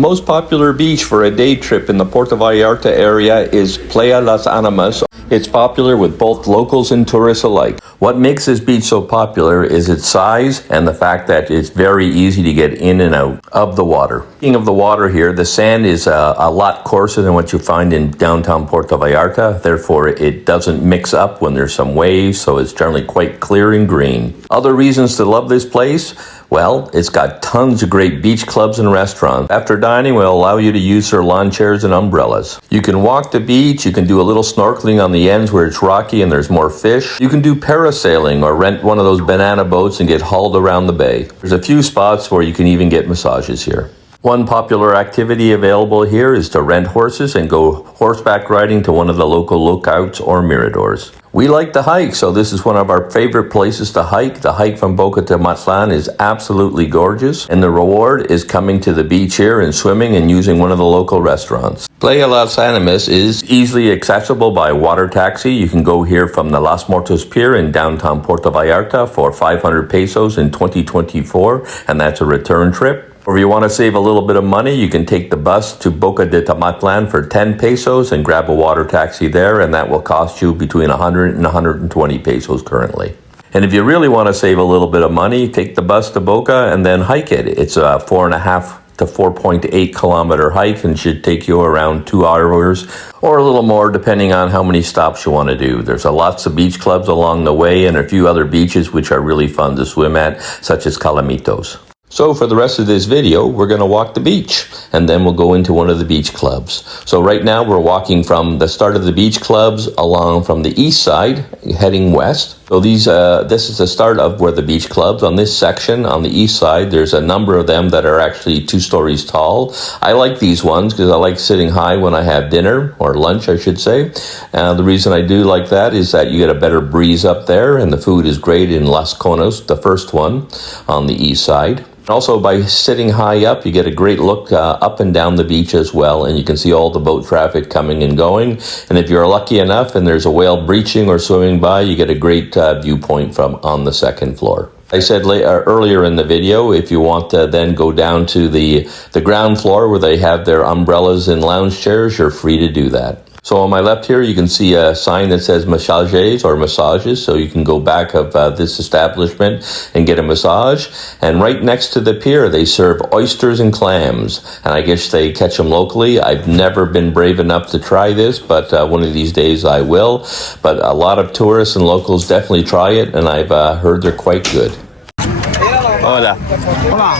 The most popular beach for a day trip in the Puerto Vallarta area is Playa Los Animas. It's popular with both locals and tourists alike. What makes this beach so popular is its size and the fact that it's very easy to get in and out of the water. Speaking of the water here, the sand is a lot coarser than what you find in downtown Puerto Vallarta. Therefore, it doesn't mix up when there's some waves, so it's generally quite clear and green. Other reasons to love this place? Well, it's got tons of great beach clubs and restaurants. After dining, we'll allow you to use their lawn chairs and umbrellas. You can walk the beach, you can do a little snorkeling on the ends where it's rocky and there's more fish. You can do parasailing or rent one of those banana boats and get hauled around the bay. There's a few spots where you can even get massages here. One popular activity available here is to rent horses and go horseback riding to one of the local lookouts or miradors. We like to hike, so this is one of our favorite places to hike. The hike from Boca to Matlan is absolutely gorgeous, and the reward is coming to the beach here and swimming and using one of the local restaurants. Playa Los Animas is easily accessible by water taxi. You can go here from the Las Motos Pier in downtown Puerto Vallarta for 500 pesos in 2024, and that's a return trip. Or if you want to save a little bit of money, you can take the bus to Boca de Matlan for 10 pesos and grab a water taxi there, and that will cost you between 100 and 120 pesos currently. And if you really want to save a little bit of money, take the bus to Boca and then hike it. It's a 4.5 to 4.8 kilometer hike and should take you around 2 hours or a little more depending on how many stops you want to do. There's lots of beach clubs along the way and a few other beaches which are really fun to swim at, such as Calamitos. So for the rest of this video, we're going to walk the beach, and then we'll go into one of the beach clubs. So right now we're walking from the start of the beach clubs along from the east side, heading west. So this is the start of where the beach clubs. On this section, on the east side, there's a number of them that are actually 2 stories tall. I like these ones because I like sitting high when I have dinner, or lunch, I should say. The reason I do like that is that you get a better breeze up there, and the food is great in Las Conos, the first one on the east side. Also, by sitting high up, you get a great look up and down the beach as well, and you can see all the boat traffic coming and going. And if you're lucky enough and there's a whale breaching or swimming by, you get a great viewpoint from on the second floor. I said earlier in the video, if you want to then go down to the ground floor where they have their umbrellas and lounge chairs, you're free to do that. So on my left here, you can see a sign that says massages or massages. So you can go back of this establishment and get a massage. And right next to the pier, they serve oysters and clams. And I guess they catch them locally. I've never been brave enough to try this, but one of these days I will. But a lot of tourists and locals definitely try it, and I've heard they're quite good. Hola. Hola.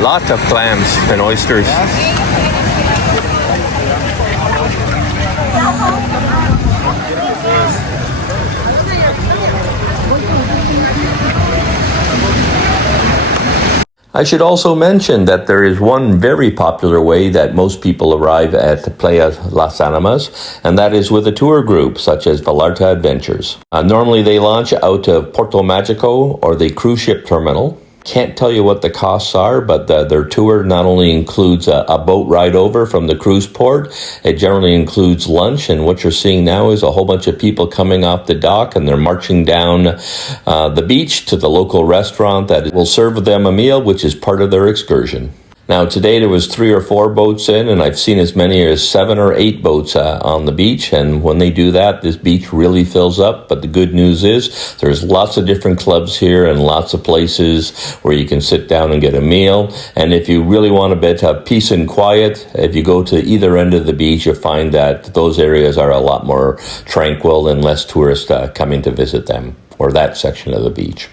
Lots of clams and oysters. I should also mention that there is one very popular way that most people arrive at Playa Los Animas, and that is with a tour group such as Vallarta Adventures. Normally they launch out of Puerto Magico or the cruise ship terminal. Can't tell you what the costs are, but their tour not only includes a boat ride over from the cruise port, it generally includes lunch, and what you're seeing now is a whole bunch of people coming off the dock and they're marching down the beach to the local restaurant that will serve them a meal, which is part of their excursion. Now today there was 3 or 4 boats in, and I've seen as many as 7 or 8 boats on the beach, and when they do that, this beach really fills up. But the good news is there's lots of different clubs here and lots of places where you can sit down and get a meal. And if you really want a bit of peace and quiet, if you go to either end of the beach, you'll find that those areas are a lot more tranquil and less tourists coming to visit them, or that section of the beach.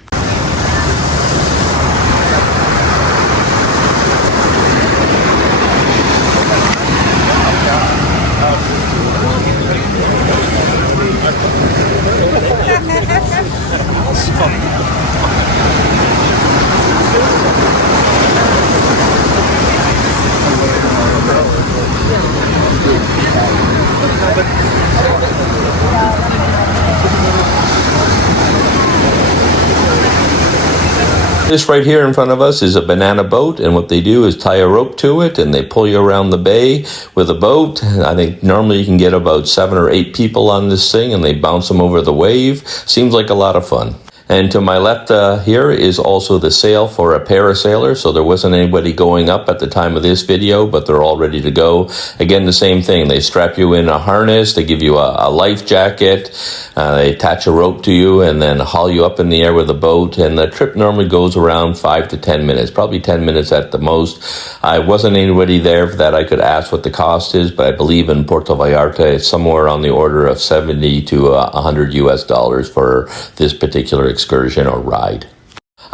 This right here in front of us is a banana boat, and what they do is tie a rope to it and they pull you around the bay with a boat. I think normally you can get about 7 or 8 people on this thing and they bounce them over the wave. Seems like a lot of fun. And to my left here is also the sail for a parasailer. So there wasn't anybody going up at the time of this video, but they're all ready to go. Again, the same thing. They strap you in a harness. They give you a life jacket. They attach a rope to you and then haul you up in the air with a boat. And the trip normally goes around 5 to 10 minutes, probably 10 minutes at the most. I wasn't anybody there that I could ask what the cost is, but I believe in Puerto Vallarta, it's somewhere on the order of 70 to 100 US dollars for this particular excursion or ride.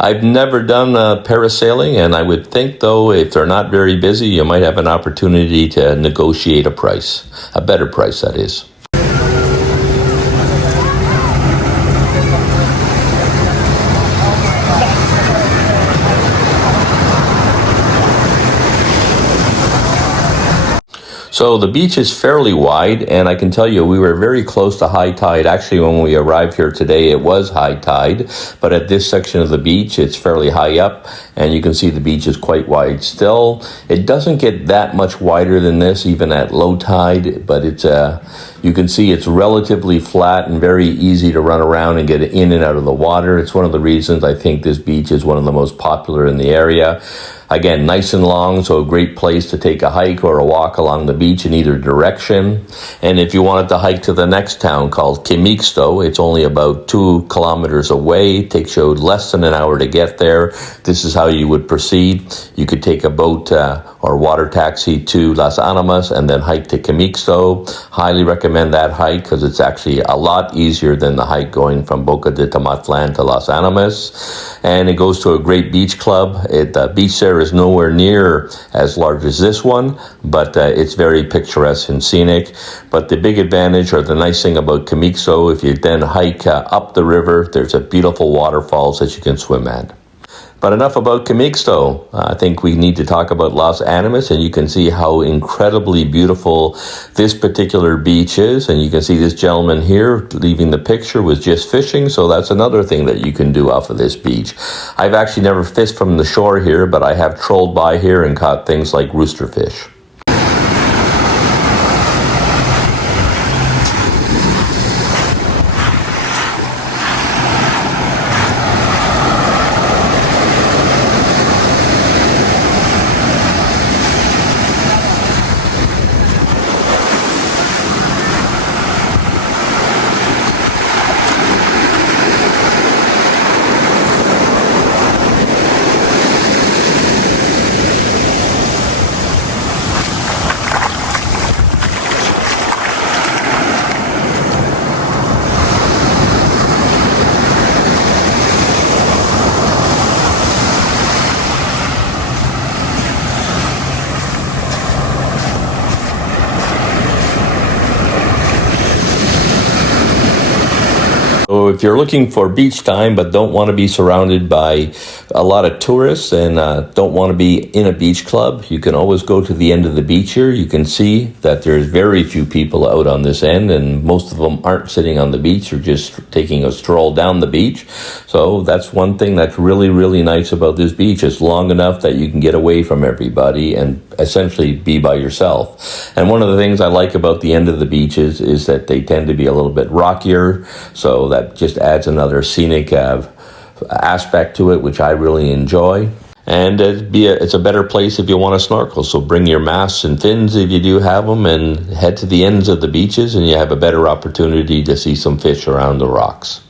I've never done parasailing, and I would think, though, if they're not very busy, you might have an opportunity to negotiate a price, a better price, that is. So the beach is fairly wide, and I can tell you we were very close to high tide. Actually, when we arrived here today, it was high tide, but at this section of the beach, it's fairly high up, and you can see the beach is quite wide still. It doesn't get that much wider than this, even at low tide, but it's you can see it's relatively flat and very easy to run around and get in and out of the water. It's one of the reasons I think this beach is one of the most popular in the area. Again, nice and long, so a great place to take a hike or a walk along the beach in either direction. And if you wanted to hike to the next town called Quimixto, it's only about 2 kilometers away. It takes you less than an hour to get there. This is how you would proceed. You could take a boat or water taxi to Las Animas and then hike to Quimixto. Highly recommend that hike because it's actually a lot easier than the hike going from Boca de Tomatlan to Las Animas. And it goes to a great beach club. The beach there is nowhere near as large as this one, but it's very picturesque and scenic. But the big advantage or the nice thing about Quimixto, if you then hike up the river, there's a beautiful waterfalls that you can swim at. But enough about Quimixto. I think we need to talk about Las Animas, and you can see how incredibly beautiful this particular beach is. And you can see this gentleman here leaving the picture was just fishing, so that's another thing that you can do off of this beach. I've actually never fished from the shore here, but I have trolled by here and caught things like rooster fish. So if you're looking for beach time but don't want to be surrounded by a lot of tourists and don't want to be in a beach club, you can always go to the end of the beach here. You can see that there's very few people out on this end, and most of them aren't sitting on the beach or just taking a stroll down the beach. So that's one thing that's really, really nice about this beach. It's long enough that you can get away from everybody and essentially be by yourself. And one of the things I like about the end of the beaches is that they tend to be a little bit rockier, so that just adds another scenic aspect to it, which I really enjoy. And it's a better place if you want to snorkel. So bring your masks and fins if you do have them, and head to the ends of the beaches, and you have a better opportunity to see some fish around the rocks.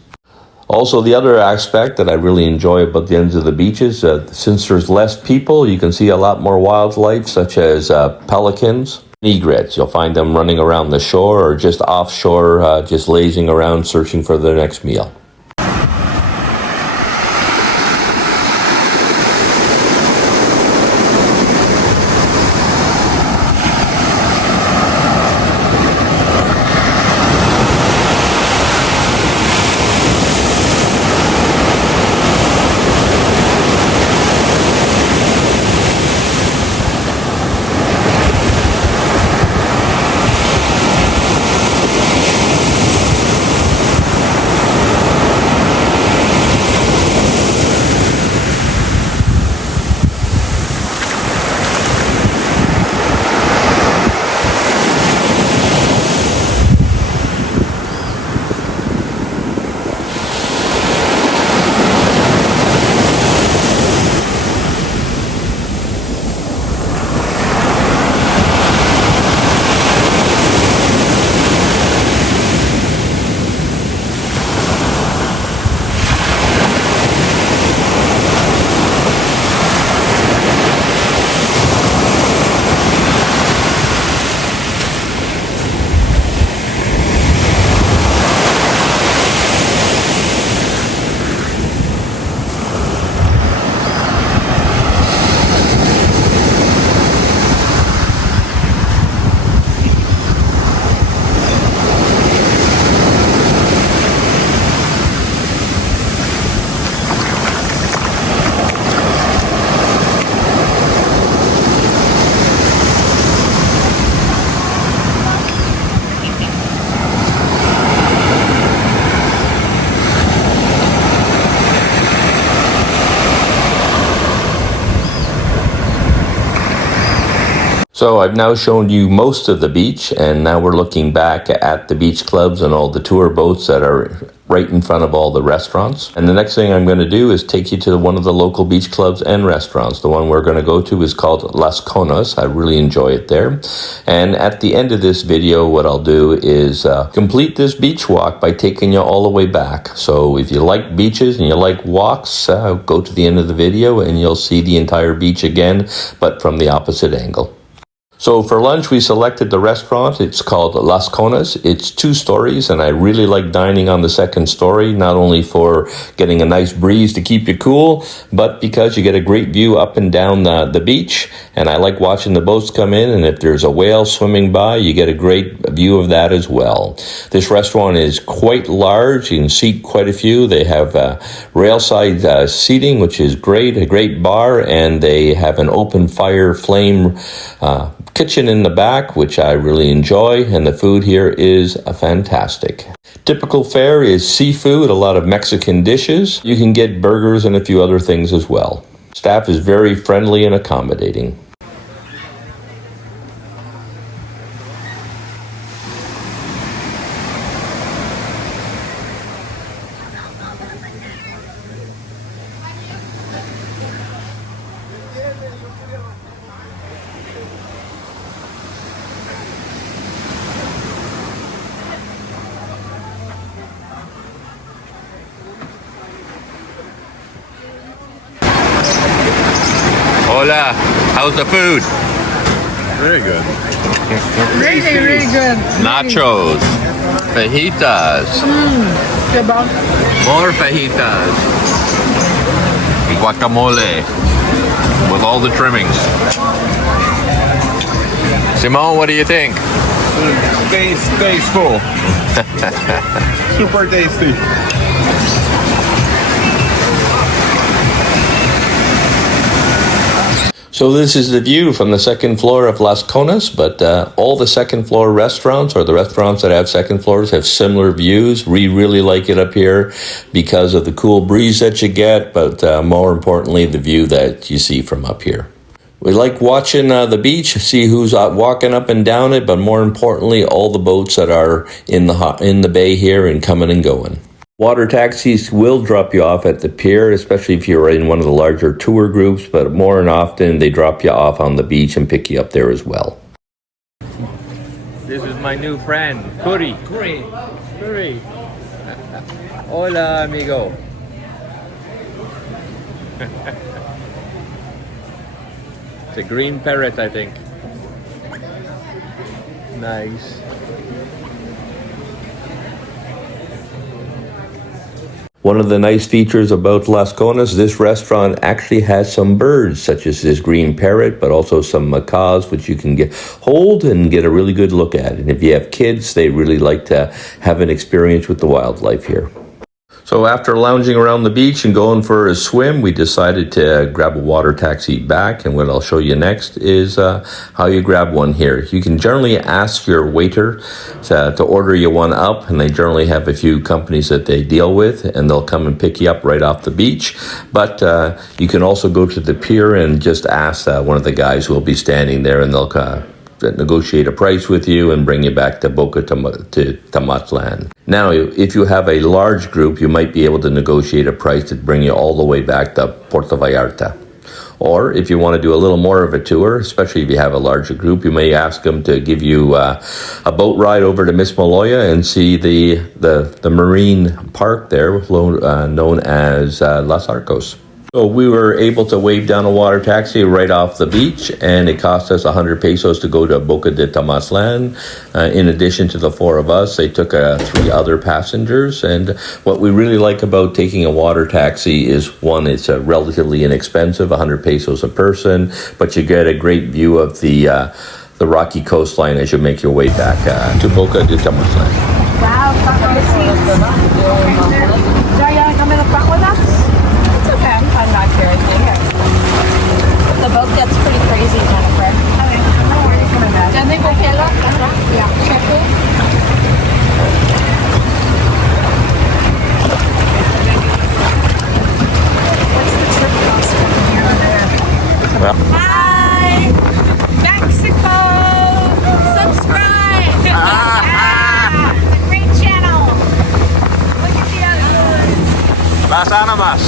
Also, the other aspect that I really enjoy about the ends of the beaches, since there's less people, you can see a lot more wildlife, such as pelicans, egrets. You'll find them running around the shore or just offshore, just lazing around, searching for their next meal. So I've now shown you most of the beach, and now we're looking back at the beach clubs and all the tour boats that are right in front of all the restaurants. And the next thing I'm going to do is take you to one of the local beach clubs and restaurants. The one we're going to go to is called Las Conos. I really enjoy it there. And at the end of this video, what I'll do is complete this beach walk by taking you all the way back. So if you like beaches and you like walks, go to the end of the video and you'll see the entire beach again, but from the opposite angle. So for lunch, we selected the restaurant. It's called Las Conos. It's 2 stories, and I really like dining on the second story, not only for getting a nice breeze to keep you cool, but because you get a great view up and down the beach. And I like watching the boats come in, and if there's a whale swimming by, you get a great view of that as well. This restaurant is quite large. You can seat quite a few. They have railside seating, which is great, a great bar, and they have an open fire flame kitchen in the back, which I really enjoy, and the food here is fantastic. Typical fare is seafood, a lot of Mexican dishes. You can get burgers and a few other things as well. Staff is very friendly and accommodating. Hola, how's the food? Very good. Really good. Nachos, fajitas, Kebab. more fajitas, guacamole with all the trimmings. Simone, what do you think? Tasteful. Super tasty. So this is the view from the second floor of Las Conos, but all the second floor restaurants, or the restaurants that have second floors, have similar views. We really like it up here because of the cool breeze that you get, but more importantly, the view that you see from up here. We like watching the beach, see who's walking up and down it, but more importantly, all the boats that are in the bay here and coming and going. Water taxis will drop you off at the pier, especially if you're in one of the larger tour groups, but more than often they drop you off on the beach and pick you up there as well. This is my new friend, Curry. Hola, amigo. It's a green parrot, I think. Nice. One of the nice features about Las Conos, this restaurant actually has some birds, such as this green parrot, but also some macaws, which you can hold and get a really good look at. And if you have kids, they really like to have an experience with the wildlife here. So after lounging around the beach and going for a swim, we decided to grab a water taxi back. And what I'll show you next is how you grab one here. You can generally ask your waiter to order you one up, and they generally have a few companies that they deal with, and they'll come and pick you up right off the beach. But you can also go to the pier and just ask one of the guys who will be standing there, and they'll negotiate a price with you and bring you back to Boca to Tamatlan. Now, if you have a large group, you might be able to negotiate a price to bring you all the way back to Puerto Vallarta. Or if you want to do a little more of a tour, especially if you have a larger group, you may ask them to give you a boat ride over to Miss Maloya and see the marine park there, known as Las Arcos. So we were able to wave down a water taxi right off the beach, and it cost us 100 pesos to go to Boca de Tamaslan. In addition to the 4 of us, they took 3 other passengers. And what we really like about taking a water taxi is, one, it's relatively inexpensive, 100 pesos a person, but you get a great view of the rocky coastline as you make your way back to Boca de Tamaslan. Wow, front row seats. Are you gonna come in the front with us? It's okay. I'm not seriously here. The boat gets pretty crazy, Jennifer. Okay, I don't know where you're coming at. Then they go Kayla? Yeah. Check it. What's the trip cost from here to there? Hi! Mexico! Animas.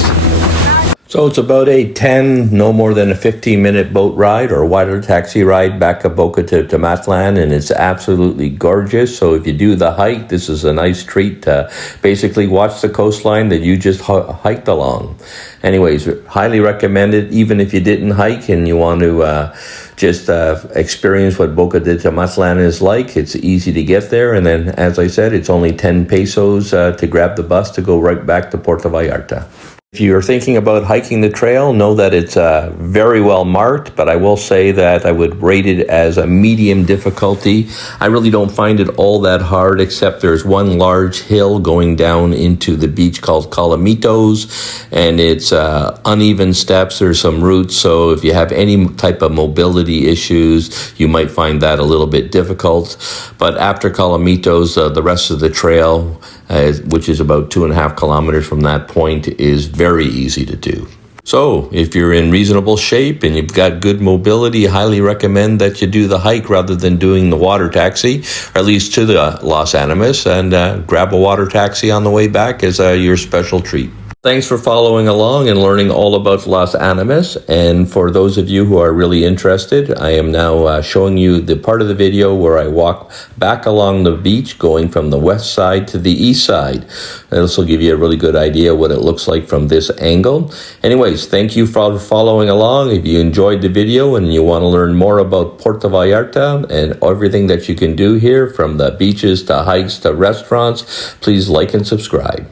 So it's about a 10, no more than a 15-minute boat ride or water taxi ride back to Boca to Matlan, and it's absolutely gorgeous. So if you do the hike, this is a nice treat to basically watch the coastline that you just hiked along. Anyways, highly recommended, even if you didn't hike and you want to just experience what Boca de Matlan is like. It's easy to get there, and then, as I said, it's only 10 pesos to grab the bus to go right back to Puerto Vallarta. If you're thinking about hiking the trail, know that it's very well marked, but I will say that I would rate it as a medium difficulty. I really don't find it all that hard, except there's one large hill going down into the beach called Calamitos, and it's uneven steps. There's some roots, so if you have any type of mobility issues, you might find that a little bit difficult. But after Calamitos, the rest of the trail, which is about 2.5 kilometers from that point, is very easy to do. So if you're in reasonable shape and you've got good mobility, I highly recommend that you do the hike rather than doing the water taxi, or at least to the Los Animas, and grab a water taxi on the way back as your special treat. Thanks for following along and learning all about Las Animas. And for those of you who are really interested, I am now showing you the part of the video where I walk back along the beach going from the west side to the east side. This will give you a really good idea what it looks like from this angle. Anyways, thank you for following along. If you enjoyed the video and you want to learn more about Puerto Vallarta and everything that you can do here, from the beaches to hikes to restaurants, please like and subscribe.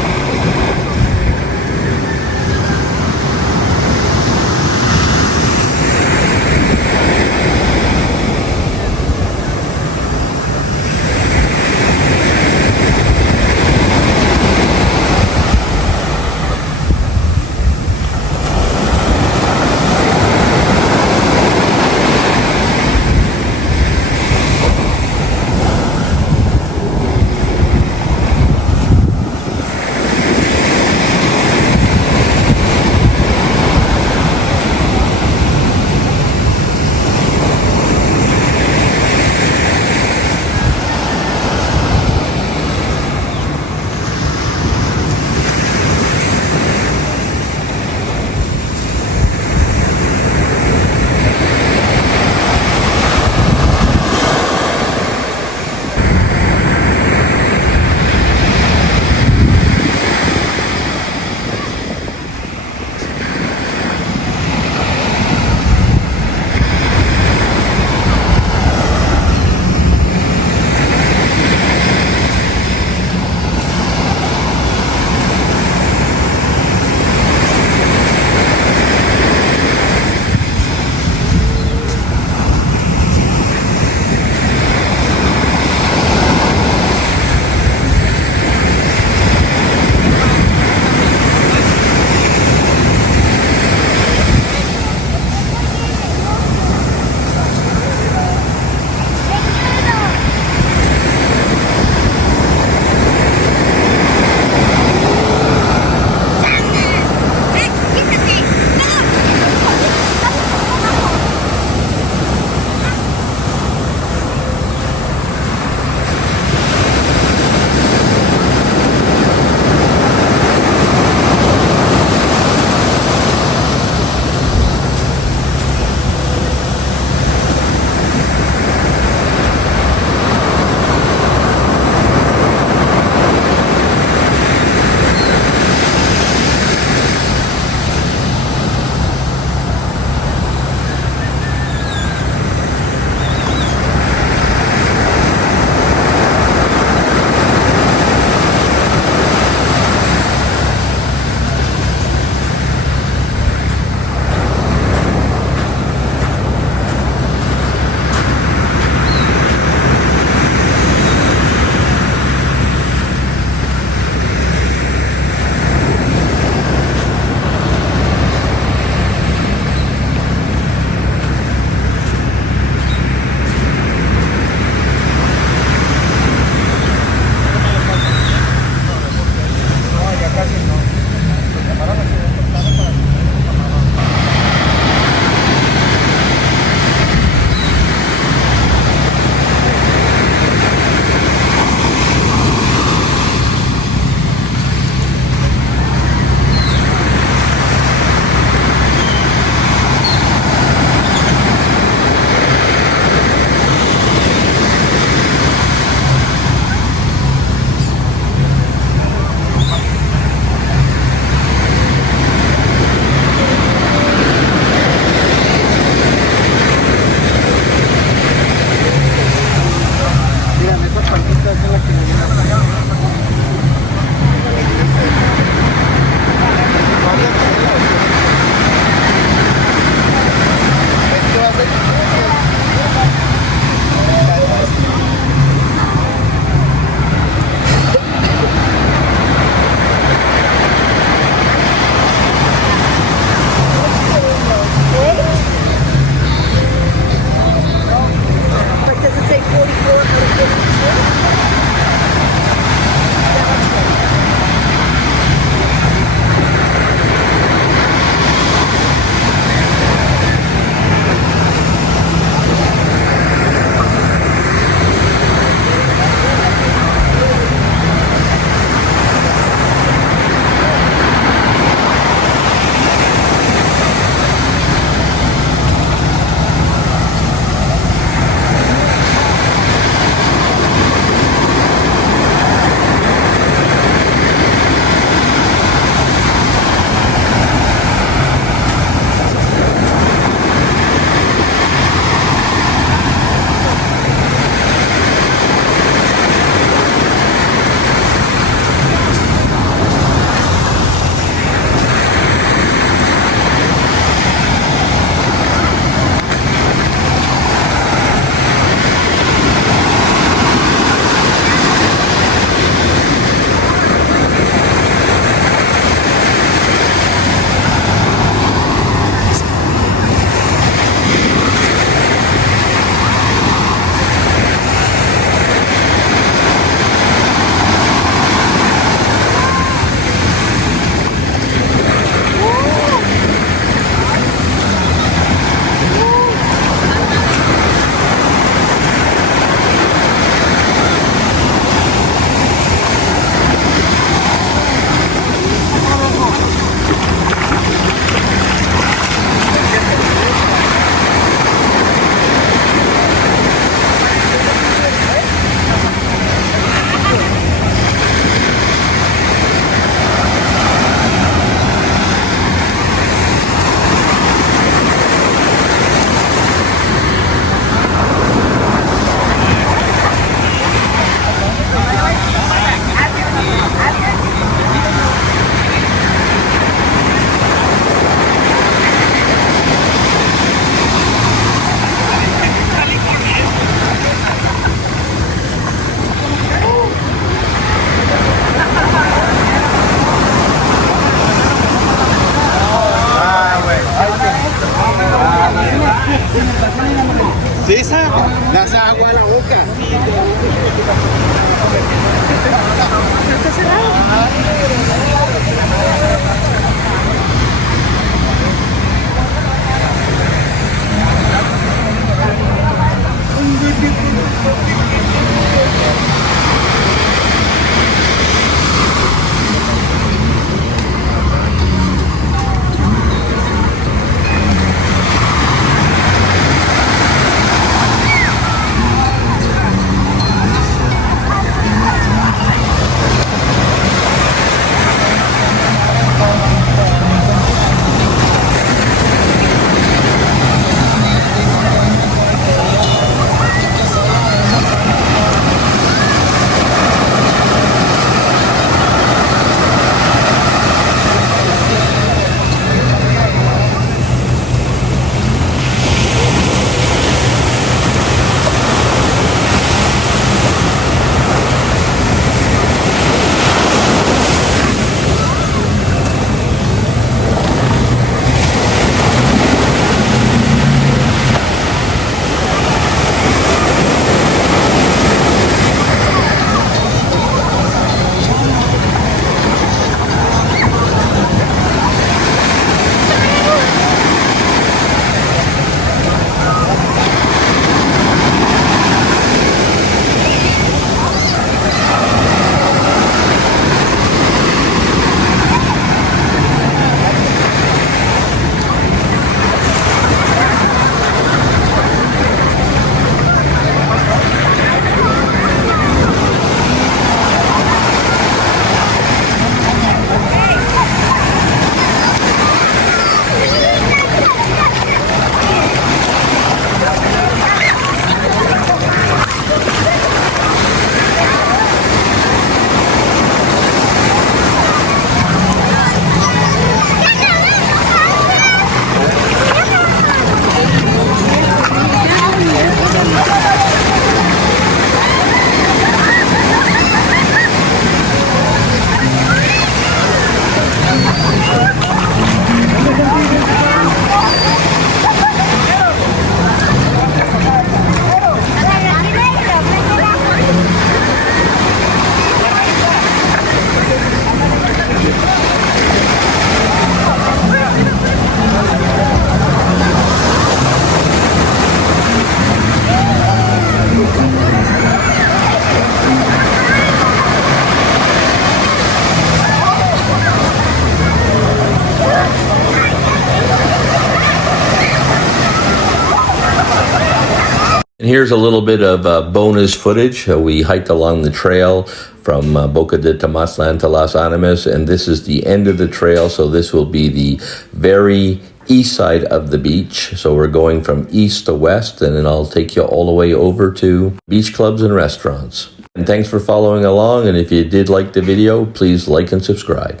And here's a little bit of bonus footage. We hiked along the trail from Boca de Tomaslan to Las Animas, and this is the end of the trail, so this will be the very east side of the beach. So we're going from east to west, and then I'll take you all the way over to beach clubs and restaurants. And thanks for following along, and if you did like the video, please like and subscribe.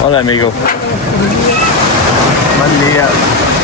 Hola amigo. Buen día.